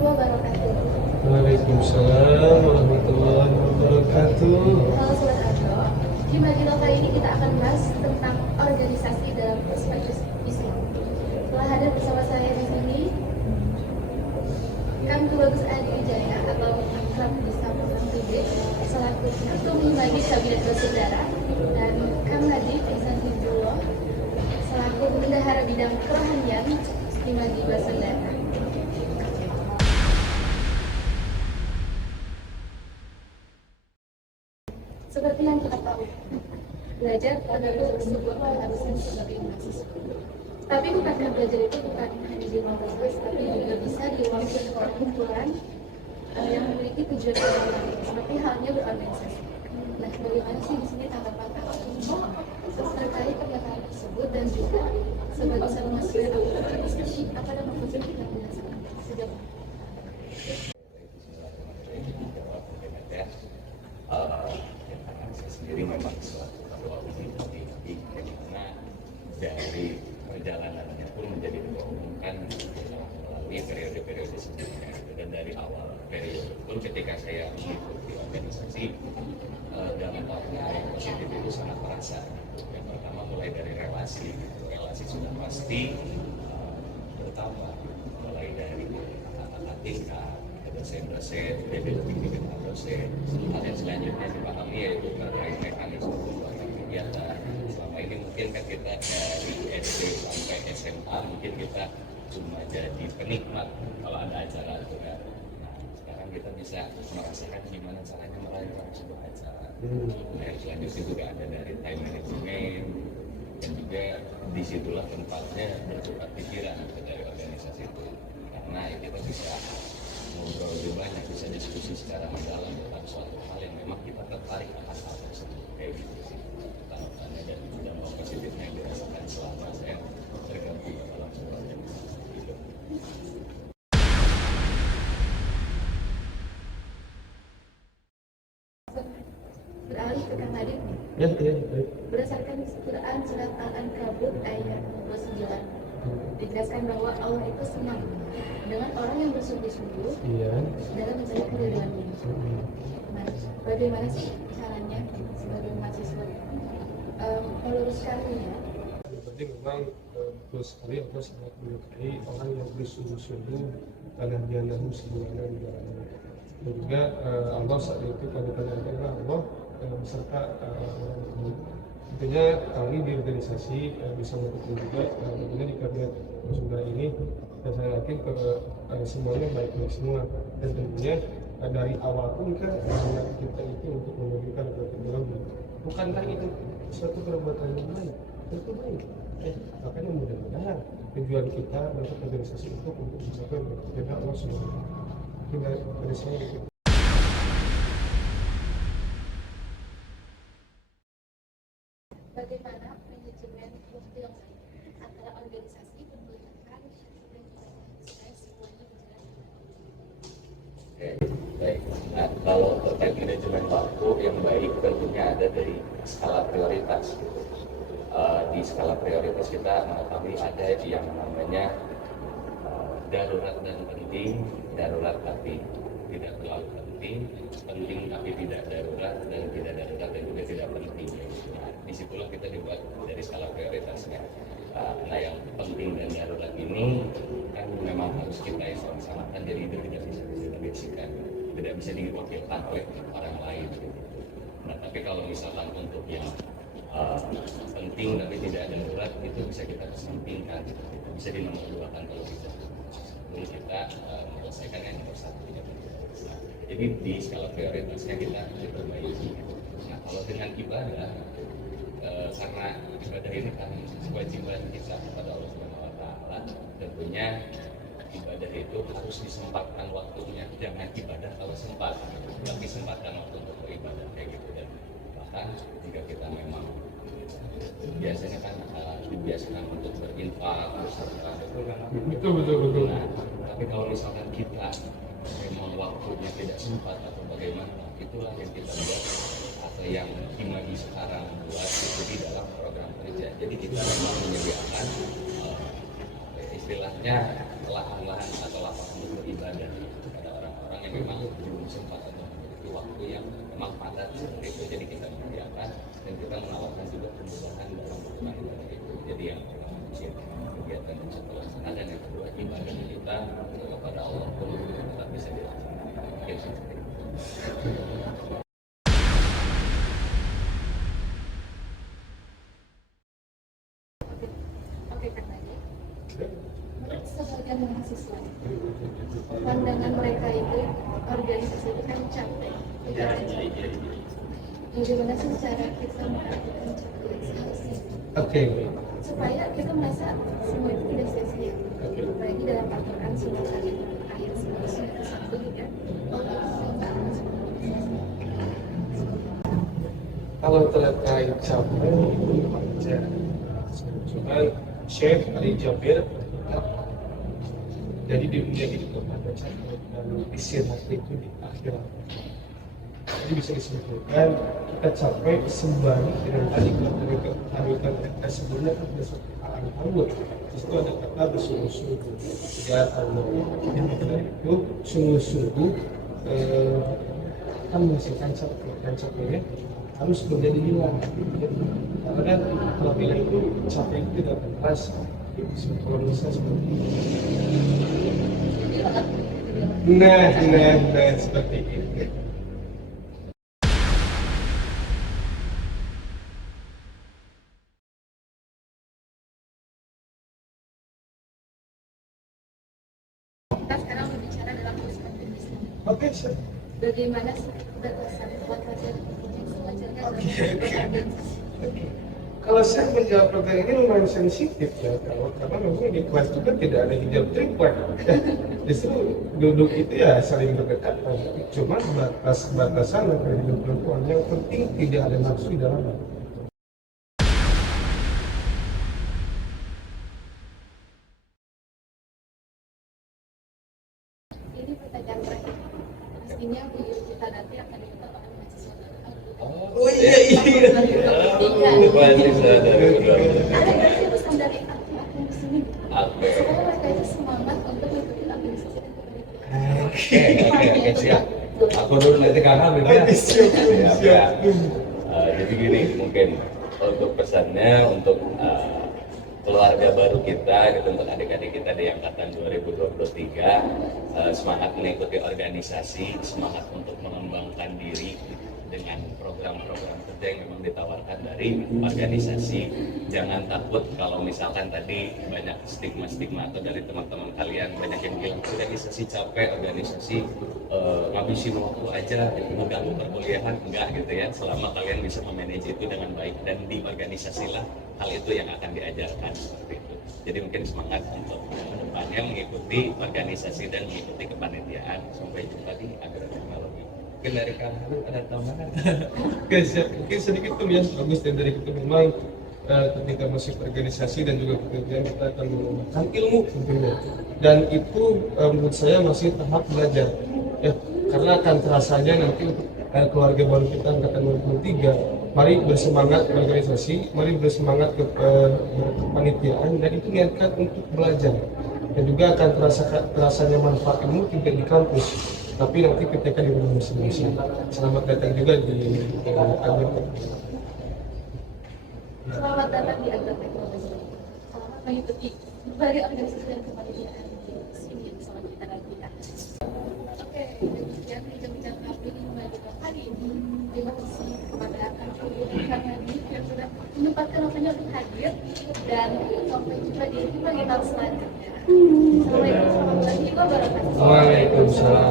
wabarakatuh. Waalaikumsalam warahmatullahi wabarakatuh. Halo Sobat Ado, di majalah kali ini kita akan bahas tentang organisasi dalam perspektif Islam. Telah hadir bersama saya di sini Kang Bagus Adi Wijaya atau akrab disapa Kang Bibit selaku Ketua Majlis Kabinet Bersaudara, dan Kang Najib Ihsan Hidayatullah selaku Bendahara Bidang Kerohanian di Majlis Bersaudara. Seperti yang kita tahu, belajar adalah sebuah keharusan sebagai mahasiswa. Tapi bukankah belajar itu bukan hanya di ruang kelas, tapi juga bisa di ruang perkumpulan yang memiliki tujuan yang lain, seperti halnya berorganisasi. Nah, bagaimana sih di sini tanggapan Kak terkait pernyataan tersebut, dan juga sebagai satu mahasiswa yang berorganisasi, apa yang maksudnya kita menjelaskan sejauh ini? Saya sendiri memang suatu ketua umum di mana dari perjalanannya pun menjadi ketua umum kan melalui periode-periode sebelumnya, dan dari awal periode pun ketika saya mengikuti organisasi dalam makna yang positif itu sangat terasa. Yang pertama mulai dari relasi sudah pasti pertama mulai dari kakak tingkat, dosen-dosen, lebih dosen. Hal yang selanjutnya dipahami yaitu terkait mekanisme pembuatan kegiatan. Selama ini mungkin kan kita dari SD sampai SMA mungkin kita cuma jadi penikmat kalau ada acara itu kan. Nah, sekarang kita bisa merasakan gimana caranya merayakan sebuah acara. Nah, yang selanjutnya juga ada dari time management, dan juga disitulah tempatnya bertukar pikiran dari organisasi itu, karena kita bisa ngobrol lebih banyak, bisa diskusi secara mendalam tentang suatu hal yang memang kita tertarik akan hal tersebut, kayak gitu sih tanggapannya, dan dampak positifnya yang dirasakan selama saya tergabung dalam sebuah organisasi itu. Beralih ke Kang Nadib. Ya, baik. Berdasarkan Quran surat Al-Ankabut ayat 29, dijelaskan bahwa Allah itu senang dengan orang yang bersungguh-sungguh dalam mencari keridhaan-Nya. Nah, bagaimana sih caranya sebagai mahasiswa meluruskannya? Yang penting memang betul sekali Allah sangat menyukai orang yang bersungguh-sungguh dalam dianahu semuanya di dalamnya. Dan juga Allah saat itu pada tanya Allah beserta orang. Tentunya kami di organisasi bisa mendukung juga tentunya di kabinet bersaudara ini, dan saya yakin ke semuanya baik-baik semua, dan tentunya dari awal pun kan kita itu untuk memberikan teknologi bukanlah itu suatu perbuatan yang baik, tentu baik, makanya mudah-mudahan tujuan kita untuk organisasi itu untuk mencapai kepada Allah Subhanahu wa Ta'ala. Dari saya itu. Bagaimana manajemen waktu yang baik antara organisasi, pemerintahan, dan supaya semuanya berjalan? Baik. Nah, kalau terkait manajemen waktu yang baik tentunya ada dari skala prioritas. Di skala prioritas kita mengetahui ada yang namanya darurat dan penting, darurat tapi tidak terlalu penting, penting tapi tidak darurat, dan tidak darurat dan juga tidak penting. Nah, disitulah kita dibuat dari skala prioritasnya. Nah, yang penting dan darurat ini kan memang harus kita yang sama-samakan, jadi itu tidak bisa didelegasikan, tidak bisa diwakilkan oleh orang lain. Nah, tapi kalau misalkan untuk yang penting tapi tidak darurat, itu bisa kita kesampingkan, bisa dinomorduakan kalau bisa. Lalu kita menyelesaikan yang nomor satu. Nah, jadi di skala prioritasnya kita perbaiki. Nah, kalau dengan ibadah, karena ibadah ini kan kewajiban kita kepada Allah Subhanahu wa Ta'ala, tentunya ibadah itu harus disempatkan waktunya. Jangan ibadah kalau sempat, tapi sempatkan waktu untuk beribadah, kayak gitu. Dan bahkan jika kita memang biasanya kan dibiasakan untuk berinfak, bersedekah, Betul. Nah, tapi kalau misalkan kita memang waktunya tidak sempat atau bagaimana, itulah yang kita buat atau yang Himadi sekarang buat itu di dalam program kerja. Jadi kita memang menyediakan istilahnya lahan-lahan atau lapangan untuk beribadah. memang belum sempat atau memiliki waktu yang memang padat seperti itu. Jadi kita menyediakan dan kita menawarkan juga kemudahan dalam melakukan itu. Jadi yang pertama izin kegiatan dan pelaksanaan, dan yang kedua ibadah kita kepada Allah pun tetap bisa dilaksanakan. Mungkin seperti itu. Oke, Kak Nadi. Menurut sebagian mahasiswa, pandangan mereka itu organisasi itu kan capek. Bagaimana sih cara kita melakukan capek seharusnya? Oke. Supaya kita merasa semua itu tidak sia-sia. Apalagi dalam Al-Quran surah ayat 91 ya. Kalau terkait capek itu wajar. Cuman Syekh Ali Jabir, jadi di dunia ini itu ada capek dan istirahat itu di akhirat. Jadi bisa disimpulkan kita capek sembari dengan tadi kalau kita sebelumnya kan ada suatu anggur, itu ada kata bersungguh-sungguh ya Allah. Jadi dari itu sungguh-sungguh kan menghasilkan capek, dan capeknya harus menjadi hilang. Karena kan kalau bilang itu capek itu tidak akan terasa. Kalau misalnya seperti itu. Nah, seperti itu. Kita sekarang berbicara dalam urusan bisnis. Oke, sir. Bagaimana sih batasan buat kalian yang sewajarnya dalam berorganisasi? Kalau saya menjawab pertanyaan ini lumayan sensitif ya, karena memang di kelas juga tidak ada hijab triplek. Justru duduk itu ya saling berdekatan. Cuma batasan antara hidup perempuan yang penting tidak ada nafsu di dalamnya. Ini pertanyaan terakhir. Pastinya video kita nanti akan ditonton oleh mahasiswa baru. Oh iya. Ada nggak sih pesan dari aku di sini? Supaya mereka itu semangat untuk mengikuti organisasi dan kepanitiaan. Oke, siap. Aku dulu nanti kangen gitu ya. Siap. Jadi gini, mungkin untuk pesannya untuk keluarga baru kita, gitu, untuk adik-adik kita di angkatan 2023, semangat mengikuti organisasi, semangat untuk mengembangkan diri dengan program-program kerja yang memang ditawarkan dari organisasi. Jangan takut kalau misalkan tadi banyak stigma-stigma atau dari teman-teman kalian banyak yang bilang organisasi capek, organisasi ngabisin waktu aja, itu mengganggu perkuliahan. Enggak gitu ya, selama kalian bisa memanage itu dengan baik dan di organisasi lah hal itu yang akan diajarkan seperti itu. Jadi mungkin semangat untuk depannya mengikuti organisasi dan mengikuti kepanitiaan. Sampai jumpa di agroteknologi. Mungkin dari kamu ada tambahan? Oke, siap. Mungkin sedikit tuh ya, bagus dan dari kita memang ketika masuk organisasi dan juga pekerjaan kita akan mengembangkan ilmu tentunya. Dan itu menurut saya masih tahap belajar. Ya, karena akan terasanya nanti untuk keluarga baru kita angkatan 2023, mari bersemangat berorganisasi, mari bersemangat ke kepanitiaan, dan itu niatkan untuk belajar. Dan juga akan terasanya manfaat ilmu tidak di kampus, tapi nanti ketika di rumah masing-masing. Selamat datang juga di agroteknologi. Selamat datang di agroteknologi. Selamat mengikuti berbagai organisasi dan kepanitiaan di sini bersama kita lagi ya. Oke, demikian bincang-bincang kami mengajukan hari ini. Terima kasih kepada Kak Nadi yang sudah menyempatkan waktunya untuk hadir, dan sampai jumpa di webinar selanjutnya. Assalamualaikum warahmatullahi wabarakatuh. Waalaikumsalam.